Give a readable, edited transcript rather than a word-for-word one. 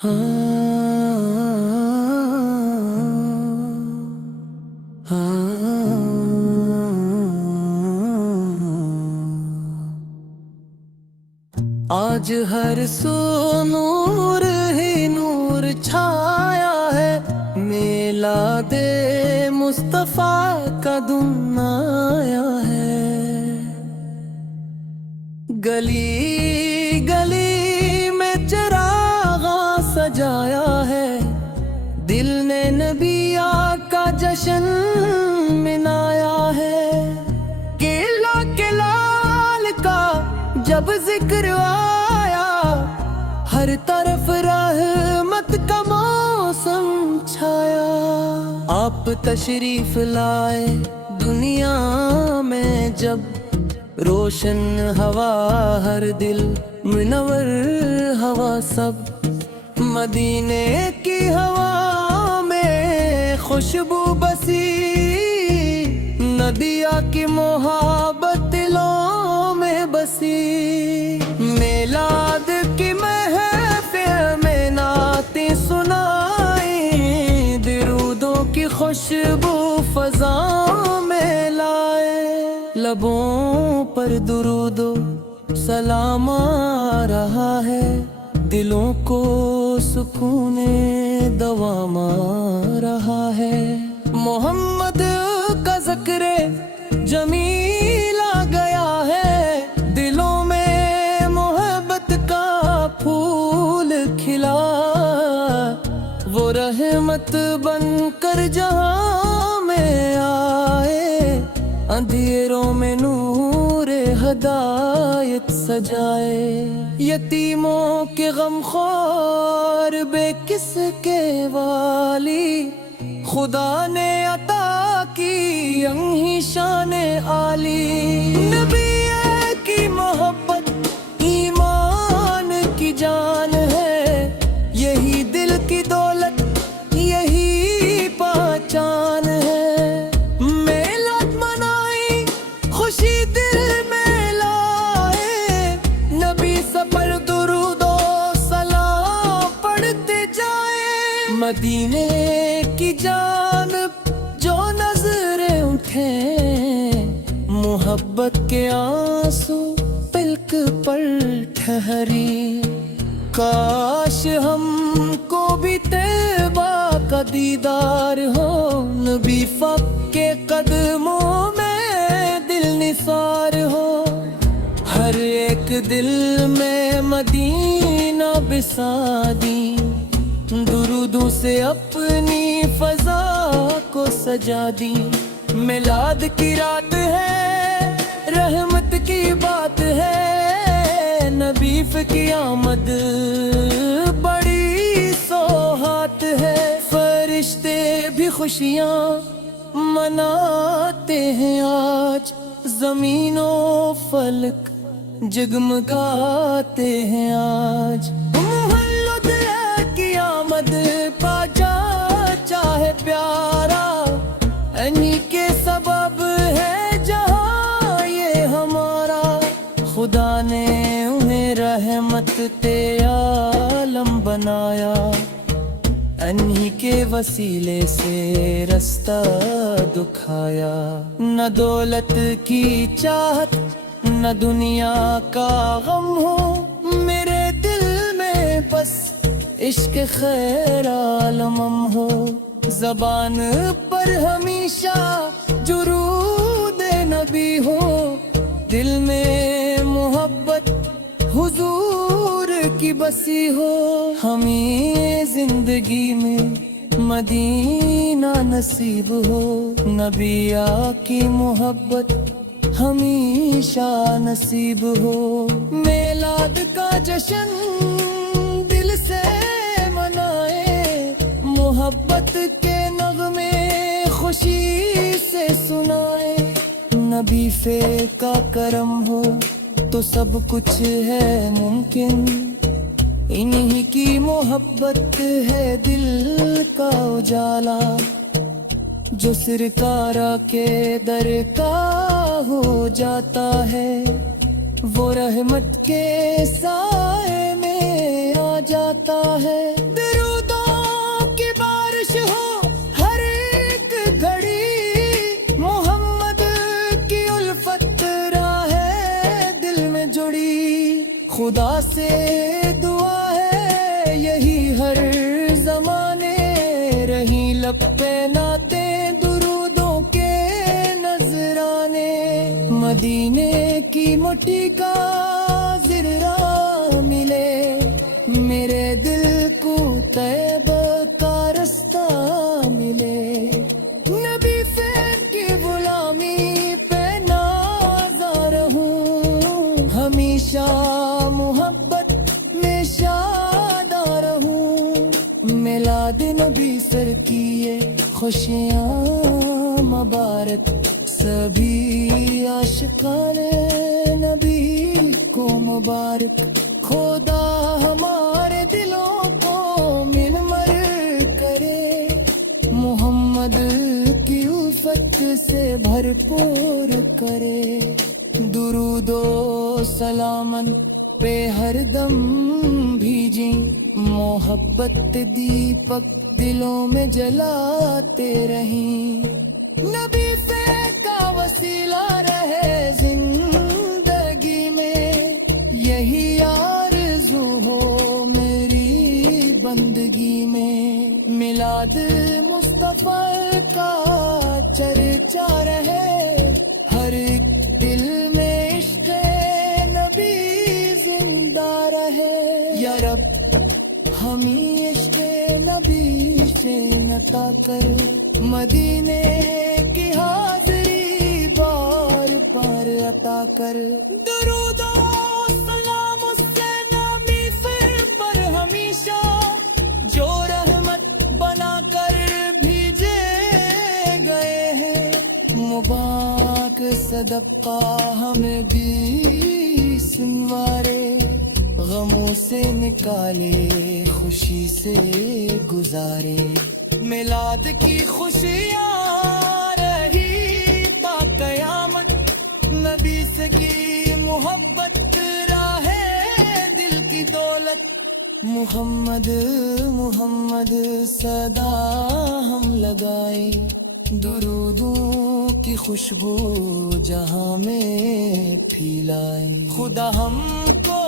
आज हर सू नूर ही नूर छाया है, मेला दे मुस्तफा का दिन आया है। गली गली में चिरागा सजाया है, दिल ने नबिया का जश्न मनाया है। किला के लाल का जब जिक्र आया, हर तरफ रहमत का मौसम छाया। आप तशरीफ लाए दुनिया में जब, रोशन हवा हर दिल मुनव्वर हवा सब। मदीने की हवा में खुशबू बसी, नबिया की मोहब्बत दिलों में बसी। मिलाद की महफिल में नाती सुनाई, दरूदों की खुशबू फज़ाओं में लाए। लबों पर दुरूदो सलाम आ रहा है, दिलों को सुकूने दवाम आ रहा है। मोहम्मद का ज़िक्र जमील आ गया है, दिलों में मोहब्बत का फूल खिला। वो रहमत बनकर जहां में आए, अंधेरों में नूर हदायत सजाए। यतीमों के गमख्वार बेकिसके वाली, खुदा ने अता की यही शान आली। नबी की मोहब्बत ईमान की जान है, यही दिल की दौलत यही पहचान है। मदीने की जानिब जो नजरें उठे, मोहब्बत के आंसू पलक पर ठहरी। काश हमको भी तैबा का दीदार हो, नबी फक के कदमों में दिल निसार हो। हर एक दिल में मदीना बिसा दी, दुरूदों से अपनी फजा को सजा दी। मिलाद की रात है, रहमत की बात है, नबीफ की आमद बड़ी सौहात है। फरिश्ते भी खुशियाँ मनाते हैं आज, ज़मीनो फलक जगमगाते हैं आज। पाजा चाहे प्यारा, इन्हीं के सबब है जहाँ ये हमारा। खुदा ने उन्हें रहमत ते आलम बनाया, इन्हीं के वसीले से रास्ता दिखाया। न दौलत की चाहत न दुनिया का गम हो, मेरे दिल में बस इश्क खैर आलम हो। ज़बान पर हमेशा जुरूद नबी हो, दिल में मोहब्बत हुजूर की बसी हो। हमें जिंदगी में मदीना नसीब हो, नबिया की मोहब्बत हमेशा नसीब हो। मिलाद का जश्न दिल से मनाए, मोहब्बत के नगमे खुशी से सुनाए। नबी फे का करम हो तो सब कुछ है मुमकिन, इन्हीं की मोहब्बत है दिल का उजाला। जो सिरकारा के दर का हो जाता है, वो रहमत के साए में आ जाता है। दरूदों की बारिश हो हर एक घड़ी, मोहम्मद की उल्फत राहे दिल में जुड़ी। खुदा से दुआ है यही हर जमाने रही लब पे नाते दुरूदों के नजराने। मदीने की मिट्टी का ज़िर्रा मिले, मेरे दिल को तैब का रास्ता मिले। नबी फैन की गुलामी पे नाज़ा रहूं, हमेशा मोहब्बत में शादा रहूं। मिलाद नबी सर की ये खुशियाँ मुबारक, सभी आशिकाने नबी को मुबारक। खुदा हमारे दिलों को मिनमर करे, मोहम्मद की उल्फत से भरपूर करे। दुरूदो सलामन पे हरदम भीजी, मोहब्बत दीपक दिलों में जलाते रहीं। नबी पे का वसीला रहे जिंदगी में, यही आरज़ू हो मेरी बंदगी में। मिलाद मुस्तफा का चर्चा रहे, हर एक दिल में इश्क़ नबी जिंदा रहे। या रब हमें इश्क़ नबी से नता कर, मदीने की हाज़री बार बार अता कर। दुरूद और सलाम उससे नबी फिर पर हमेशा, जो रहमत बना कर भेजे गए हैं। मुबारक सदका हमें भी सुनवारे, गमों से निकाले खुशी से गुजारे। मिलाद की खुशियाँ रही ता कयामत, नबी से की मोहब्बत राहे दिल की दौलत। मुहम्मद मुहम्मद सदा हम लगाए, दुरूदों की खुशबू जहां में फैलाए। खुदा हमको